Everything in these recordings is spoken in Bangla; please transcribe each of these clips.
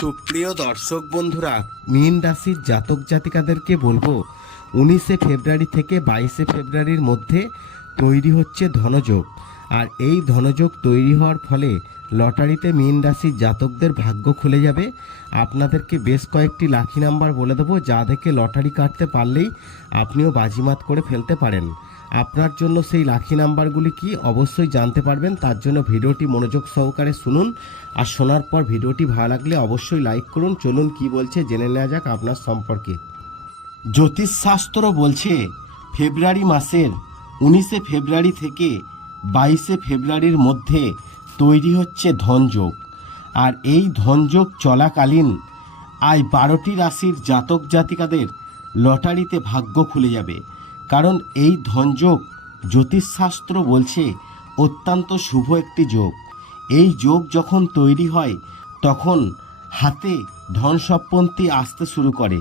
সুপ্রিয় দর্শক বন্ধুরা, মীন রাশির জাতক জাতিকাদেরকে বলব, উনিশে ফেব্রুয়ারি থেকে বাইশে ফেব্রুয়ারির মধ্যে তৈরি হচ্ছে ধনযোগ। আর এই ধনযোগ তৈরি হওয়ার ফলে লটারিতে মীন রাশির জাতকদের ভাগ্য খুলে যাবে। আপনাদেরকে বেশ কয়েকটি লাখি নাম্বার বলে দেবো, যা দেখে লটারি কাটতে পারলেই আপনিও বাজিমাত করে ফেলতে পারেন। আপনার জন্য সেই লাকি নাম্বারগুলি কি? অবশ্যই জানতে পারবেন। তার জন্য ভিডিওটি মনোযোগ সহকারে শুনুন। আর শোনার পর ভিডিওটি ভালো লাগলে অবশ্যই লাইক করুন। চলুন কি বলছে জেনে নেওয়া যাক আপনার সম্পর্কে। জ্যোতিষশাস্ত্র বলছে, ফেব্রুয়ারি মাসের উনিশে ফেব্রুয়ারি থেকে বাইশে ফেব্রুয়ারির মধ্যে তৈরি হচ্ছে ধনযোগ আর এই ধনযোগ চলাকালীন আজ বারোটি রাশির জাতক জাতিকাদের লটারিতে ভাগ্য খুলে যাবে। কারণ এই ধনযোগ জ্যোতিষশাস্ত্র বলছে অত্যন্ত শুভ একটি যোগ। এই যোগ যখন তৈরি হয়, তখন হাতে ধন সম্পত্তি আসতে শুরু করে।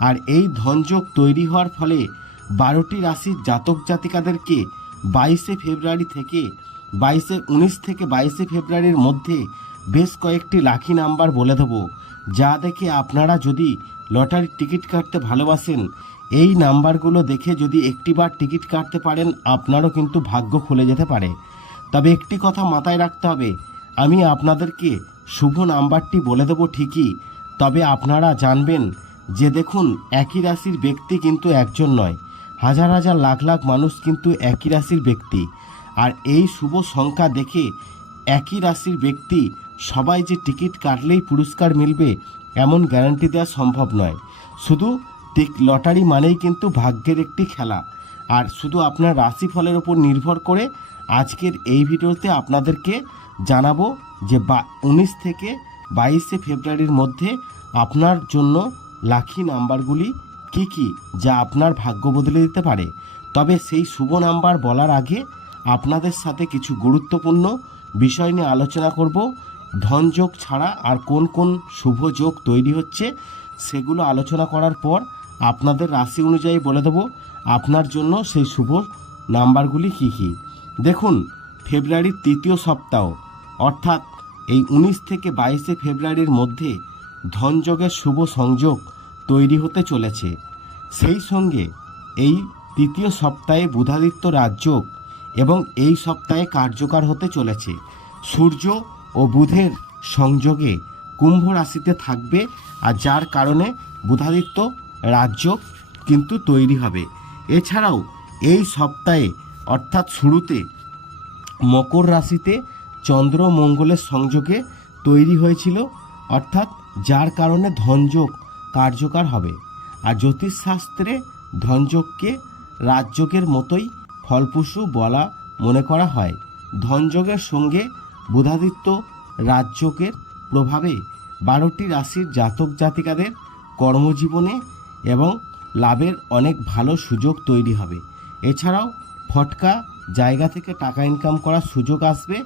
আর এই ধনযোগ তৈরি হওয়ার ফলে বারোটি রাশির জাতক জাতিকাদেরকে বাইশে ফেব্রুয়ারি থেকে বাইশে উনিশ থেকে বাইশে ফেব্রুয়ারির মধ্যে বেশ কয়েকটি লাকি নাম্বার বলে দেবো। যা দেখে আপনারা যদি লটারির টিকিট কাটতে ভালোবাসেন এই নাম্বারগুলো দেখে যদি একটিবার টিকিট কাটতে পারেন, আপনারও কিন্তু ভাগ্য খুলে যেতে পারে। তবে একটি কথা মাথায় রাখতে হবে, আমি আপনাদেরকে শুভ নাম্বারটি বলে দেবো ঠিকই, তবে আপনারা জানবেন যে দেখুন, একই রাশির ব্যক্তি কিন্তু একজন নয়। হাজার হাজার লাখ লাখ মানুষ কিন্তু একই রাশির ব্যক্তি। আর এই শুভ সংখ্যা দেখে একই রাশির ব্যক্তি সবাই যে টিকিট কাটলেই পুরস্কার মিলবে, এমন গ্যারান্টি দেওয়া সম্ভব নয়। শুধু টিক লটারি মানেই কিন্তু ভাগ্যের একটি খেলা। আর শুধু আপনার রাশিফলের ওপর নির্ভর করে আজকের এই ভিডিওতে আপনাদেরকে জানাব যে বা, উনিশ থেকে বাইশে ফেব্রুয়ারির মধ্যে আপনার জন্য লাখি নাম্বারগুলি কি কি যা আপনার ভাগ্য বদলে দিতে পারে। তবে সেই শুভ নাম্বার বলার আগে আপনাদের সাথে কিছু গুরুত্বপূর্ণ বিষয় নিয়ে আলোচনা করব। ধনযোগ ছাড়া আর কোন কোন শুভ যোগ তৈরি হচ্ছে সেগুলো আলোচনা করার পর আপনাদের রাশি অনুযায়ী বলে দেবো আপনার জন্য সেই শুভ নাম্বারগুলি কী কী। দেখুন, ফেব্রুয়ারির তৃতীয় সপ্তাহ, অর্থাৎ এই উনিশ থেকে বাইশে ফেব্রুয়ারির মধ্যে ধনযোগের শুভ সংযোগ তৈরি হতে চলেছে। সেই সঙ্গে এই তৃতীয় সপ্তাহে বুধাদিত্য রাজযোগ এবং এই সপ্তাহে কার্যকর হতে চলেছে। সূর্য ও বুধের সংযোগে কুম্ভ রাশিতে থাকবে আর যার কারণে বুধাদিত্য রাজযোগ কিন্তু তৈরি হবে। এছাড়াও এই সপ্তাহে, অর্থাৎ শুরুতে, মকর রাশিতে চন্দ্র মঙ্গলের সংযোগে তৈরি হয়েছিল, অর্থাৎ যার কারণে ধনযোগ কার্যকর হবে। আর জ্যোতিষশাস্ত্রে ধনযোগকে রাজযোগের মতোই ফলপ্রসূ বলা মনে করা হয়। ধনযোগের সঙ্গে বুধাদিত্য রাজযোগের প্রভাবে বারোটি রাশির জাতক জাতিকাদের কর্মজীবনে এবং লাভের অনেক ভালো সুযোগ তৈরি হবে। এছাড়াও ফটকা, জায়গা থেকে টাকা ইনকাম করার সুযোগ আসবে,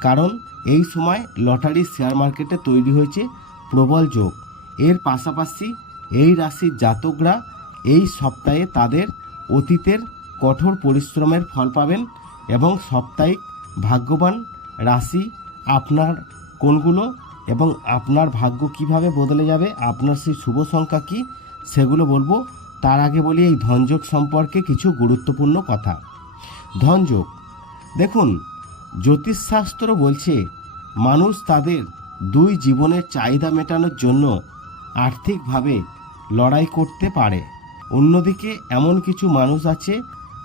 কারণ এই সময় লটারি শেয়ার মার্কেটে তৈরি হয়েছে প্রবল যোগ। এর পাশাপাশি এই রাশির জাতকরা এই সপ্তাহে তাদের অতীতের কঠোর পরিশ্রমের ফল পাবেন এবং সাপ্তাহিক ভাগ্যবান রাশি আপনার কোনগুলো এবং আপনার ভাগ্য কীভাবে বদলে যাবে, আপনার সেই শুভ সংখ্যা কি সেগুলো বলব। তার আগে বলি এই ধনযোগ সম্পর্কে কিছু গুরুত্বপূর্ণ কথা। ধনযোগ। দেখুন, জ্যোতিষশাস্ত্র বলছে, মানুষ তাদের দুই জীবনের চাহিদা মেটানোর জন্য আর্থিকভাবে লড়াই করতে পারে। অন্যদিকে এমন কিছু মানুষ আছে,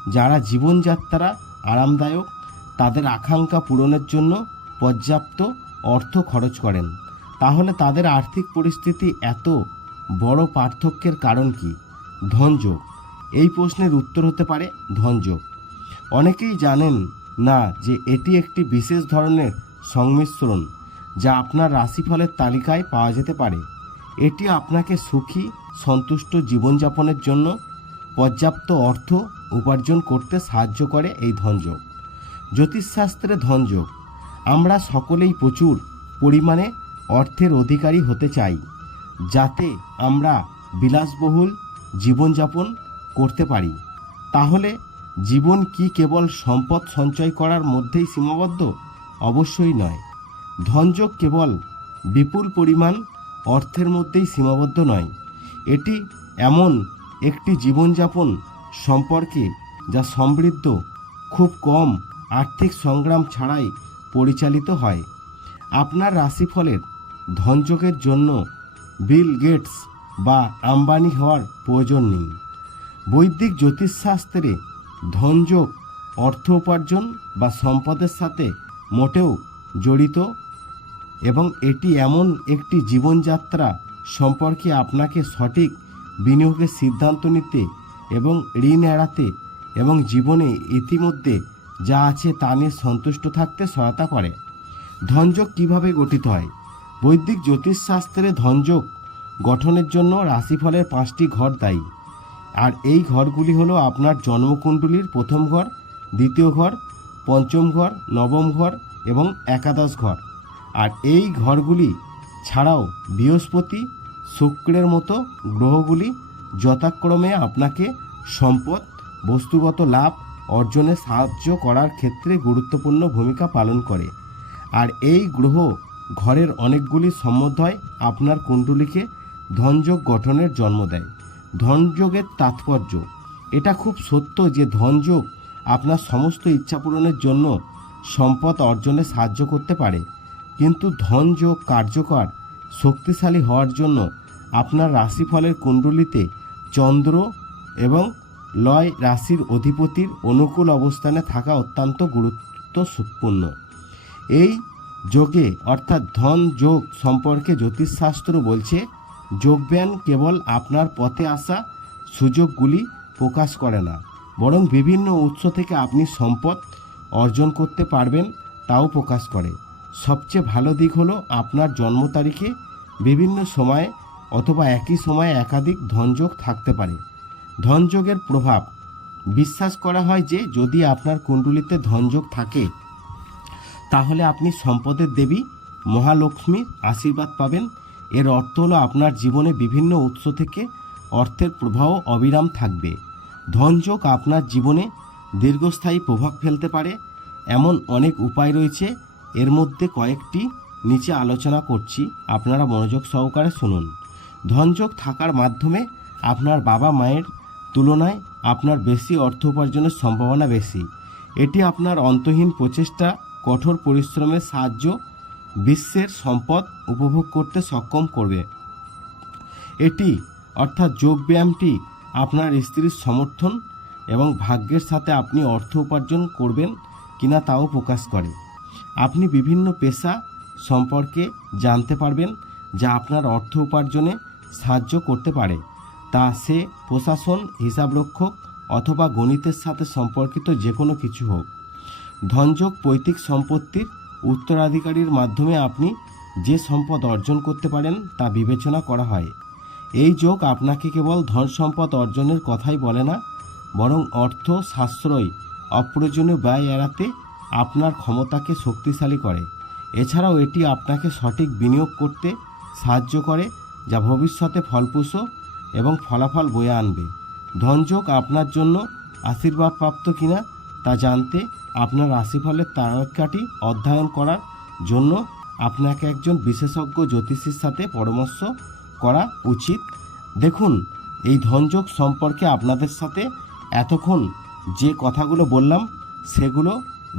যারা জীবনযাত্রা আরামদায়ক, তাদের আকাঙ্ক্ষা পূরণের জন্য পর্যাপ্ত অর্থ খরচ করেন। তাহলে তাদের আর্থিক পরিস্থিতি এত বড় পার্থক্যের কারণ কি? ধনযোগ। এই প্রশ্নের উত্তর হতে পারে ধনযোগ। অনেকেই জানেন না যে এটি একটি বিশেষ ধরনের সংমিশ্রণ যা আপনার রাশিফলের তালিকায় পাওয়া যেতে পারে। এটি আপনাকে সুখী, সন্তুষ্ট জীবনযাপনের জন্য পর্যাপ্ত অর্থ উপার্জন করতে সাহায্য করে এই ধনযোগ। জ্যোতিষশাস্ত্রে ধনযোগ। আমরা সকলেই প্রচুর পরিমাণে অর্থের অধিকারী হতে চাই। যাতে আমরা বিলাসবহুল জীবনযাপন করতে পারি। তাহলে জীবন কি কেবল সম্পদ সঞ্চয় করার মধ্যেই সীমাবদ্ধ? অবশ্যই নয়। ধনযোগ কেবল বিপুল পরিমাণ অর্থের মধ্যেই সীমাবদ্ধ নয়। এটি এমন একটি জীবনযাপন সম্পর্কে যা সমৃদ্ধ, খুব কম আর্থিক সংগ্রাম ছাড়াই পরিচালিত হয়। আপনার রাশিফলের ধনযোগের জন্য বিল গেটস বা আম্বানি হওয়ার প্রয়োজন নেই। বৈদিক জ্যোতিষশাস্ত্রে ধনযোগ, অর্থ উপার্জন বা সম্পদের সাথে মোটেও জড়িত এবং এটি এমন একটি জীবনযাত্রা সম্পর্কে আপনাকে সঠিক বিনিয়োগের সিদ্ধান্ত নিতে এবং ঋণ এড়াতে এবং জীবনে ইতিমধ্যে যা আছে তা নিয়ে সন্তুষ্ট থাকতে সহায়তা করে। ধনযোগ কীভাবে গঠিত হয়? বৈদিক জ্যোতিষশাস্ত্রে ধনযোগ গঠনের জন্য রাশিফলের পাঁচটি ঘর দায়ী। আর এই ঘরগুলি হলো আপনার জন্মকুণ্ডলীর প্রথম ঘর, দ্বিতীয় ঘর, পঞ্চম ঘর, নবম ঘর এবং একাদশ ঘর। আর এই ঘরগুলি ছাড়াও বৃহস্পতি, শুক্রের মতো গ্রহগুলি যথাক্রমে আপনাকে সম্পদ, বস্তুগত লাভ, অর্জনে সাহায্য করার ক্ষেত্রে গুরুত্বপূর্ণ ভূমিকা পালন করে। আর এই গ্রহ ঘরের অনেকগুলি সম্বন্ধয় আপনার কুণ্ডলীকে ধনযোগ গঠনের জন্ম দেয়। ধনযোগের তাৎপর্য, এটা খুব সত্য যে ধনযোগ আপনার সমস্ত ইচ্ছা পূরণের জন্য সম্পদ অর্জনে সাহায্য করতে পারে। কিন্তু ধনযোগ কার্যকর, শক্তিশালী হওয়ার জন্য আপনার রাশিফলের কুণ্ডলিতে চন্দ্র এবং লয় রাশির অধিপতির অনুকূল অবস্থানে থাকা অত্যন্ত গুরুত্বপূর্ণ এই যোগে, অর্থাৎ ধন যোগ সম্পর্কে জ্যোতিষশাস্ত্র বলছে, যোগব্যায়াম কেবল আপনার পথে আসা সুযোগগুলি প্রকাশ করে না, বরং বিভিন্ন উৎস থেকে আপনি সম্পদ অর্জন করতে পারবেন তাও প্রকাশ করে। সবচেয়ে ভালো দিক হলো আপনার জন্ম তারিখে বিভিন্ন সময়ে অথবা একই সময়ে একাধিক ধনযোগ থাকতে পারে। ধনযোগের প্রভাব। বিশ্বাস করা হয় যে যদি আপনার কুণ্ডলিতে ধনযোগ থাকে তাহলে আপনি সম্পদের দেবী মহালক্ষ্মীর আশীর্বাদ পাবেন। এর অর্থ হলো আপনার জীবনে বিভিন্ন উৎস থেকে অর্থের প্রবাহ অবিরাম থাকবে। ধনযোগ আপনার জীবনে দীর্ঘস্থায়ী প্রভাব ফেলতে পারে। এমন অনেক উপায় রয়েছে। এর মধ্যে কয়েকটি নিচে আলোচনা করছি। আপনারা মনোযোগ সহকারে শুনুন। ধনযোগ থাকার মাধ্যমে আপনার বাবা মায়ের তুলনায় আপনার বেশি অর্থ উপার্জনের সম্ভাবনা বেশি। এটি আপনার অন্তহীন প্রচেষ্টা কঠোর পরিশ্রমের সাহায্য বিশ্বের সম্পদ উপভোগ করতে সক্ষম করবে। এটি, অর্থাৎ যোগব্যায়ামটি, আপনার স্ত্রীর সমর্থন এবং ভাগ্যের সাথে আপনি অর্থ উপার্জন করবেন কিনা তাও প্রকাশ করে। আপনি বিভিন্ন পেশা সম্পর্কে জানতে পারবেন যা আপনার অর্থ উপার্জনে সাহায্য করতে পারে। তা সে প্রশাসন, হিসাবরক্ষক অথবা গণিতের সাথে সম্পর্কিত যে কোনো কিছু হোক। ধনযোগ পৈতৃক সম্পত্তির উত্তরাধিকারীর মাধ্যমে আপনি যে সম্পদ অর্জন করতে পারেন তা বিবেচনা করা হয়। এই যোগ আপনাকে কেবল ধন সম্পদ অর্জনের কথাই বলে না, বরং অর্থ, সাশ্রয়, অপ্রয়োজনীয় ব্যয় এড়াতে আপনার ক্ষমতাকে শক্তিশালী করে। এছাড়াও এটি আপনাকে সঠিক বিনিয়োগ করতে সাহায্য করে, যা ভবিষ্যতে ফলপ্রসূ এবং ফলাফল বয়ে আনবে। ধনযোগ আপনার জন্য আশীর্বাদপ্রাপ্ত কিনা তা জানতে আপনার রাশিফলের তারকাটি অধ্যয়ন করার জন্য আপনাকে একজন বিশেষজ্ঞ জ্যোতিষীর সাথে পরামর্শ করা উচিত। দেখুন, এই ধনযোগ সম্পর্কে আপনাদের সাথে এতক্ষণ যে কথাগুলো বললাম, সেগুলো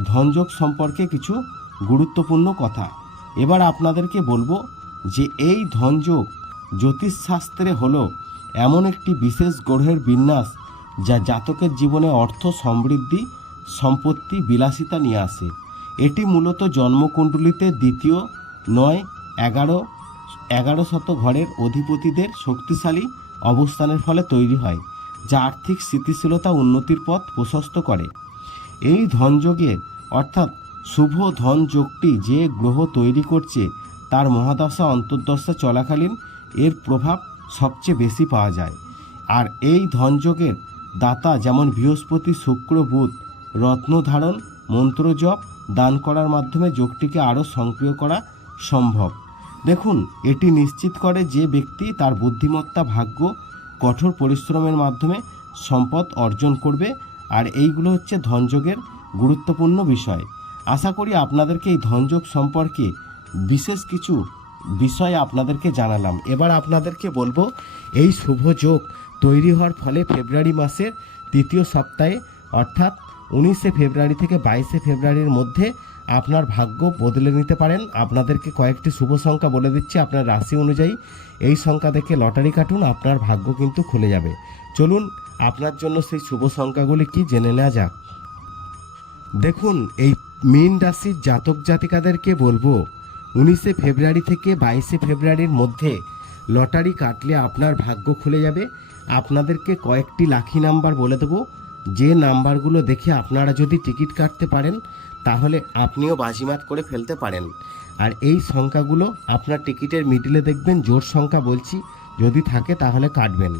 ধনযোগ সম্পর্কে কিছু গুরুত্বপূর্ণ কথা। এবার আপনাদেরকে বলব যে এই ধনযোগ জ্যোতিষশাস্ত্রে হলো এমন একটি বিশেষ গ্রহের বিন্যাস যা জাতকের জীবনে অর্থ সমৃদ্ধি সম্পত্তি বিলাসিতা নিয়ে আসে। এটি মূলত জন্মকুণ্ডলিতে দ্বিতীয় নয়, এগারো এগারো শত ঘরের অধিপতিদের শক্তিশালী অবস্থানের ফলে তৈরি হয়, যা আর্থিক স্থিতিশীলতা উন্নতির পথ প্রশস্ত করে। এই ধনযোগে অর্থাৎ শুভ ধন যোগটি যে গ্রহ তৈরি করছে, তার মহাদশা অন্তর্দশা চলাকালীন এর প্রভাব সবচেয়ে বেশি পাওয়া যায়। আর এই ধনযোগের দাতা যেমন বৃহস্পতি, শুক্র, বুধ রত্ন ধারণ, মন্ত্র জপ, দান করার মাধ্যমে যোগটিকে আরও সক্রিয় করা সম্ভব। দেখুন, এটি নিশ্চিত করে যে ব্যক্তি তার বুদ্ধিমত্তা, ভাগ্য, কঠোর পরিশ্রমের মাধ্যমে সম্পদ অর্জন করবে, আর এইগুলো হচ্ছে ধনযোগের গুরুত্বপূর্ণ বিষয়। আশা করি আপনাদেরকে এই ধনযোগ সম্পর্কে বিশেষ কিছু বিষয় আপনাদেরকে জানালাম। এবার আপনাদেরকে বলব, এই শুভ যোগ তৈরি হওয়ার ফলে ফেব্রুয়ারি মাসের তৃতীয় সপ্তাহে, অর্থাৎ উনিশে ফেব্রুয়ারি থেকে বাইশে ফেব্রুয়ারির মধ্যে আপনার ভাগ্য বদলে নিতে পারেন। আপনাদেরকে কয়েকটি শুভ সংখ্যা বলে দিচ্ছি। আপনার রাশি অনুযায়ী এই সংখ্যা দেখে লটারি কাটুন, আপনার ভাগ্য কিন্তু খুলে যাবে। চলুন, আপনার জন্য সেই শুভ সংখ্যাগুলি কি জেনে নেওয়া যাক। দেখুন, এই মীন রাশির জাতক জাতিকাদেরকে বলব, উনিশে ফেব্রুয়ারি থেকে বাইশে ফেব্রুয়ারির মধ্যে লটারি কাটলে আপনার ভাগ্য খুলে যাবে। আপনাদেরকে কয়েকটি লাখি নাম্বার বলে দেবো। যে নাম্বারগুলো দেখে আপনারা যদি টিকিট কাটতে পারেন, তাহলে আপনিও বাজিমাত করে ফেলতে পারেন। আর এই সংখ্যাগুলো আপনার টিকিটের মিডিলে দেখবেন, জোর সংখ্যা বলছি, যদি থাকে তাহলে কাটবেন।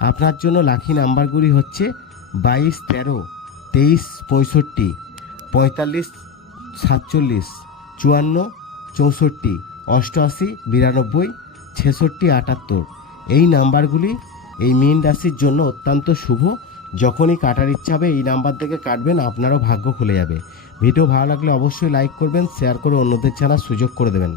আপনার জন্য লাখি নাম্বারগুলি হচ্ছে বাইশ তেরো, তেইশ পঁয়ষট্টি, পঁয়তাল্লিশ সাতচল্লিশ, চুয়ান্ন, চৌষট্টি, অষ্টআশি, বিরানব্বই, ছেষট্টি, আটাত্তর। এই নাম্বারগুলি এই মীন রাশির জন্য অত্যন্ত শুভ যখনই কাটার ইচ্ছা হবে এই নাম্বার থেকে কাটবেন, আপনারও ভাগ্য খুলে যাবে। ভিডিও ভালো লাগলে অবশ্যই লাইক করবেন শেয়ার করে অন্যদের জানার সুযোগ করে দেবেন।